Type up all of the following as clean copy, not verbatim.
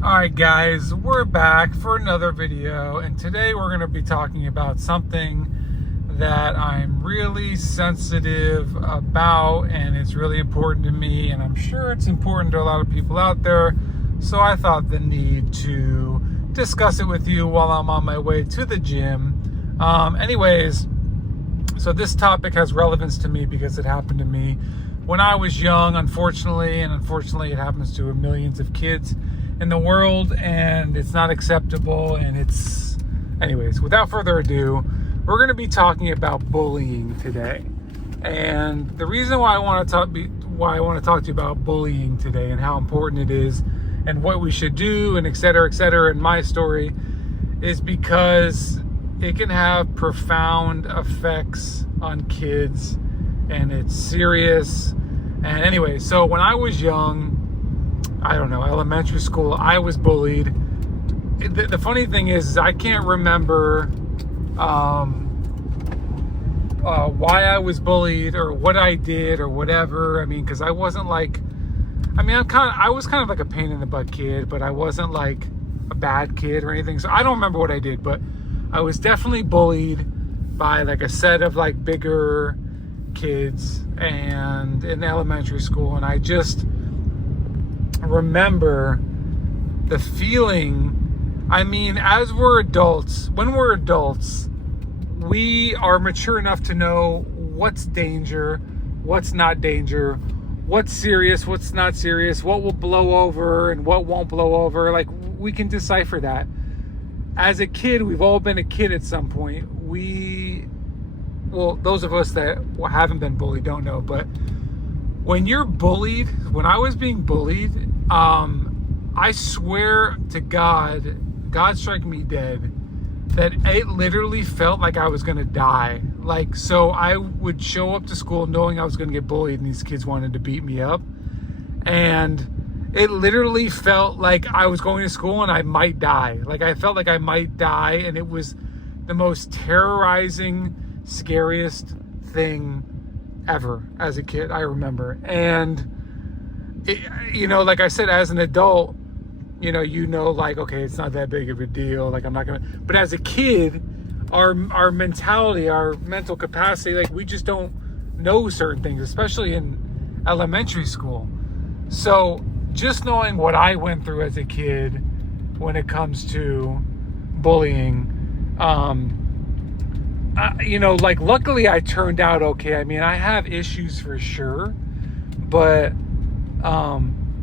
Alright guys, we're back for another video, and today we're going to be talking about something that I'm really sensitive about, and it's really important to me, and I'm sure it's important to a lot of people out there. So I thought the need to discuss it with you while I'm on my way to the gym. So this topic has relevance to me because it happened to me when I was young, unfortunately, and unfortunately it happens to millions of kids in the world, and it's not acceptable. And anyways, without further ado, we're going to be talking about bullying today. And the reason why I want to talk to you about bullying today and how important it is and what we should do and et cetera, in my story, is because it can have profound effects on kids, and it's serious. And anyway, so when I was young, I don't know, elementary school, I was bullied. The funny thing is I can't remember why I was bullied or what I did or whatever. I mean, because I wasn't like, I was kind of like a pain in the butt kid, but I wasn't like a bad kid or anything. So I don't remember what I did, but I was definitely bullied by like a set of like bigger kids and in elementary school. And I just remember the feeling. As when we're adults, we are mature enough to know what's danger, what's not danger, what's serious, what's not serious, what will blow over and what won't blow over. Like, we can decipher that. As a kid, we've all been a kid at some point. Those of us that haven't been bullied don't know, but when you're bullied, when I was being bullied, I swear to God strike me dead, that it literally felt like I was going to die. Like, so I would show up to school knowing I was going to get bullied and these kids wanted to beat me up. And it literally felt like I was going to school and I might die. Like, I felt like I might die, and it was the most terrorizing, scariest thing ever as a kid, I remember. And like I said, as an adult, like, okay, it's not that big of a deal, like I'm not gonna, but as a kid, our mentality, our mental capacity, like, we just don't know certain things, especially in elementary school. So just knowing what I went through as a kid when it comes to bullying, luckily I turned out okay. I have issues for sure, but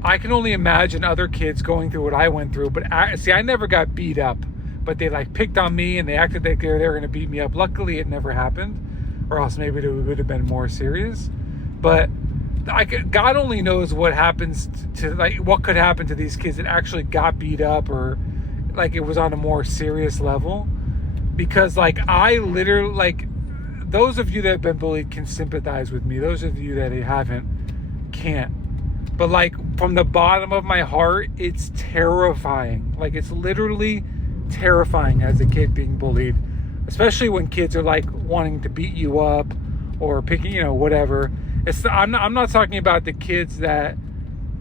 I can only imagine other kids going through what I went through. But I never got beat up, but they like picked on me and they acted like they were going to beat me up. Luckily it never happened, or else maybe it would have been more serious. But God only knows what happens what could happen to these kids that actually got beat up, or like it was on a more serious level. Because I literally, those of you that have been bullied can sympathize with me. Those of you that haven't can't. But from the bottom of my heart, it's terrifying. It's literally terrifying as a kid being bullied, especially when kids are wanting to beat you up or picking, whatever. I'm not talking about the kids that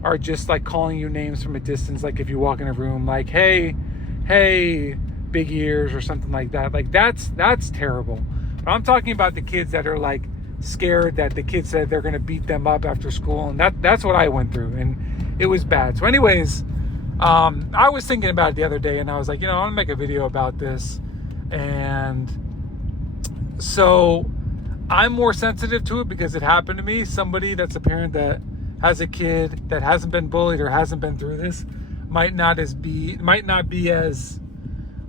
are just calling you names from a distance. If you walk in a room, hey, big ears or something like that. That's terrible. But I'm talking about the kids that are scared that the kid said they're going to beat them up after school, and that's what I went through, and it was bad. So anyways, I was thinking about it the other day, and I was like, I want to make a video about this. And so I'm more sensitive to it because it happened to me. Somebody that's a parent that has a kid that hasn't been bullied or hasn't been through this might not be as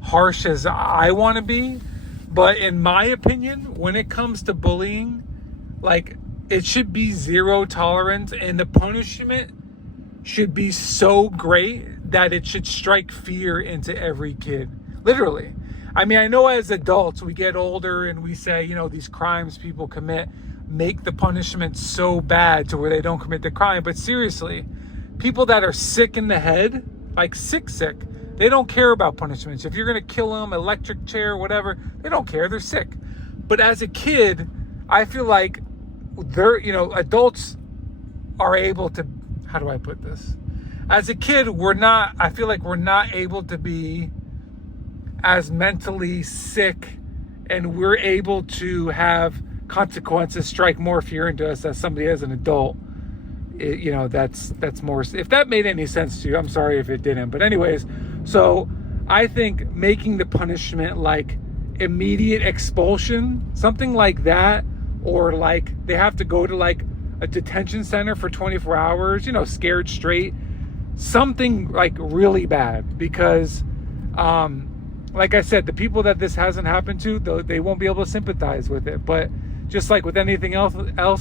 harsh as I want to be. But in my opinion, when it comes to bullying, it should be zero tolerance, and the punishment should be so great that it should strike fear into every kid. Literally. I know as adults, we get older and we say, these crimes people commit make the punishment so bad to where they don't commit the crime. But seriously, people that are sick in the head, sick, they don't care about punishments. If you're going to kill them, electric chair, whatever, they don't care. They're sick. But as a kid, I feel like adults are able to, how do I put this? as a kid, I feel like we're not able to be as mentally sick, and we're able to have consequences strike more fear into us as somebody as an adult. That's more, if that made any sense to you. I'm sorry if it didn't, but anyways, so I think making the punishment like immediate expulsion, something like that, or like they have to go to like a detention center for 24 hours, scared straight, something like really bad, because like I said, the people that this hasn't happened to, they won't be able to sympathize with it. But just like with anything else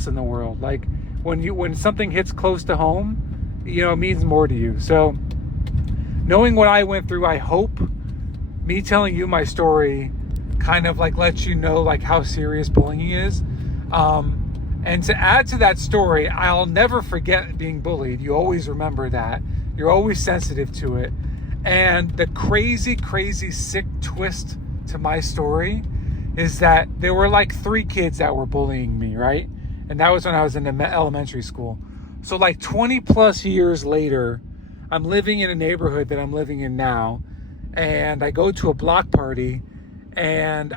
in the world, like when something hits close to home, it means more to you. So knowing what I went through, I hope me telling you my story kind of like lets you know like how serious bullying is. And to add to that story, I'll never forget being bullied. You always remember that. You're always sensitive to it. And the crazy, crazy sick twist to my story is that there were like 3 kids that were bullying me, right? And that was when I was in elementary school. So like 20 plus years later, I'm living in a neighborhood that I'm living in now. And I go to a block party, and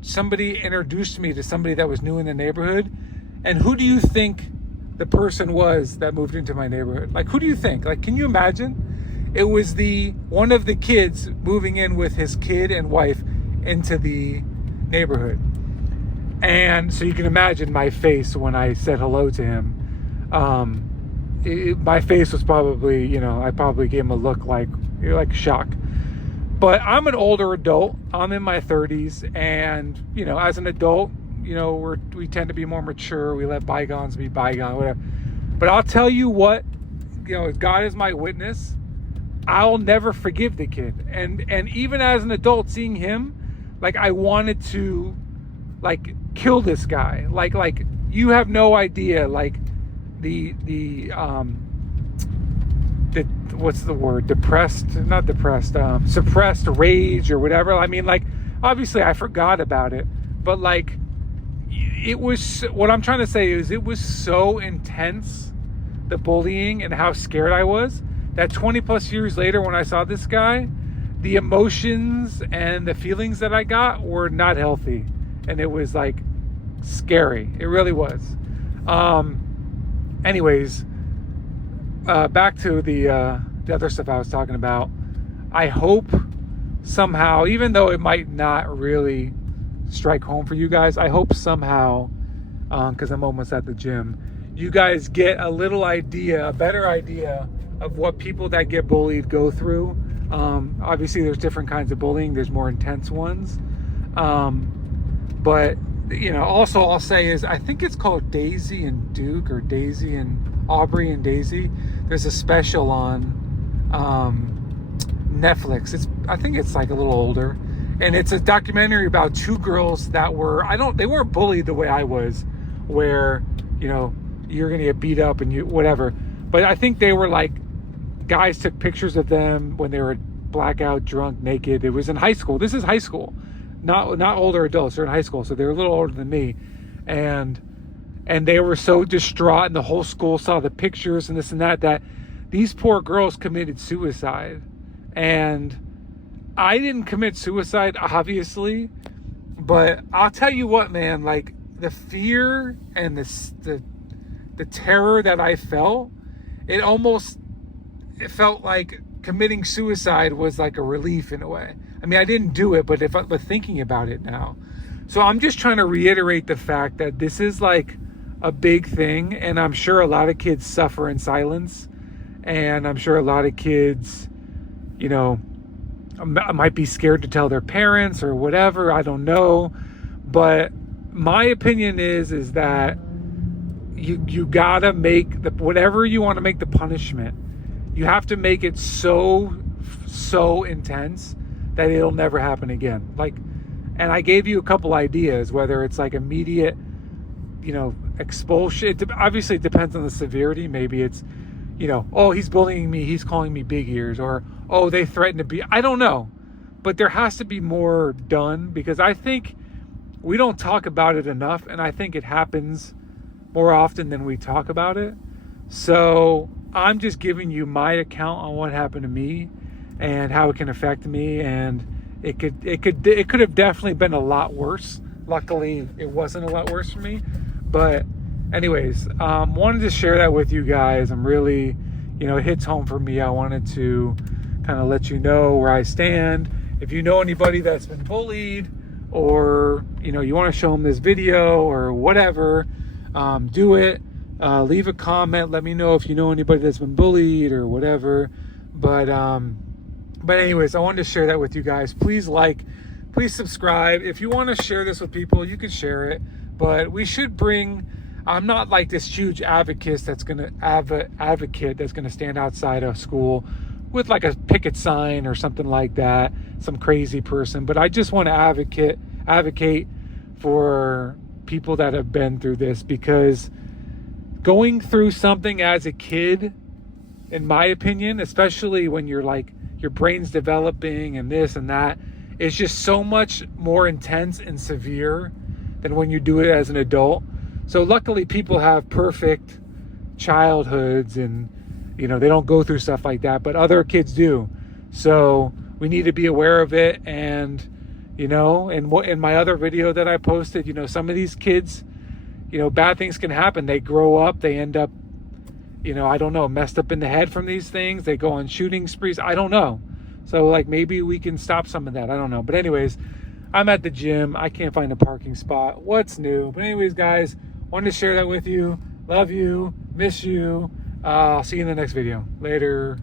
somebody introduced me to somebody that was new in the neighborhood. And who do you think the person was that moved into my neighborhood? Like, who do you think? Like, can you imagine? It was one of the kids moving in with his kid and wife into the neighborhood. And so you can imagine my face when I said hello to him. My face was probably, I probably gave him a look like shock. But I'm an older adult. I'm in my 30s. And, as an adult, we tend to be more mature. We let bygones be bygones, whatever. But I'll tell you what, God is my witness. I'll never forgive the kid. And even as an adult, seeing him, like, I wanted to, like, kill this guy. Like you have no idea, like, the what's the word? Suppressed rage or whatever. I mean, like, obviously I forgot about it, but like, it was, what I'm trying to say is it was so intense, the bullying, and how scared I was, that 20 plus years later when I saw this guy, the emotions and the feelings that I got were not healthy. And it was like scary. It really was. Anyways, back to the other stuff I was talking about. I hope somehow, even though it might not really strike home for you guys, I hope somehow, because I'm almost at the gym, you guys get a little idea, a better idea of what people that get bullied go through. Obviously there's different kinds of bullying. There's more intense ones. But, also I'll say is, I think it's called Daisy and Duke, or Daisy and Aubrey and Daisy. There's a special on Netflix. I think it's like a little older. And it's a documentary about 2 girls that they weren't bullied the way I was, where, you're going to get beat up and whatever. But I think they were like, guys took pictures of them when they were blackout, drunk, naked. It was in high school. This is high school, not older adults. They're in high school, so they're a little older than me. And they were so distraught, and the whole school saw the pictures and this and that these poor girls committed suicide. And I didn't commit suicide, obviously, but I'll tell you what, man, like, the fear and the terror that I felt, it felt like committing suicide was like a relief in a way. I mean, I didn't do it, but thinking about it now. So I'm just trying to reiterate the fact that this is like a big thing, and I'm sure a lot of kids suffer in silence, and I'm sure a lot of kids, might be scared to tell their parents or whatever. I don't know. But my opinion is that you gotta make whatever you want to make the punishment, you have to make it so intense that it'll never happen again. Like, and I gave you a couple ideas, whether it's like immediate, expulsion. Obviously it depends on the severity. Maybe it's, oh, he's bullying me, he's calling me big ears, or, oh, they threaten to be, I don't know. But there has to be more done, because I think we don't talk about it enough, and I think it happens more often than we talk about it. So I'm just giving you my account on what happened to me and how it can affect me, and it could have definitely been a lot worse. Luckily, it wasn't a lot worse for me. But anyways, wanted to share that with you guys. I'm really, it hits home for me. I wanted to kind of let you know where I stand. If you know anybody that's been bullied, or you want to show them this video or whatever, do it. Leave a comment. Let me know if you know anybody that's been bullied or whatever. But anyways, I wanted to share that with you guys. Please please subscribe. If you want to share this with people, you can share it. But we should bring. I'm not like this huge advocate that's gonna stand outside a school with like a picket sign or something like that, some crazy person. But I just want to advocate for people that have been through this, because going through something as a kid, in my opinion, especially when you're like, your brain's developing and this and that, is just so much more intense and severe than when you do it as an adult. So luckily people have perfect childhoods and they don't go through stuff like that, but other kids do. So we need to be aware of it. And in my other video that I posted, some of these kids, bad things can happen. They grow up, they end up, I don't know, messed up in the head from these things. They go on shooting sprees. I don't know. So like maybe we can stop some of that. I don't know. But anyways, I'm at the gym. I can't find a parking spot. What's new? But anyways, guys, wanted to share that with you. Love you. Miss you. I'll see you in the next video. Later.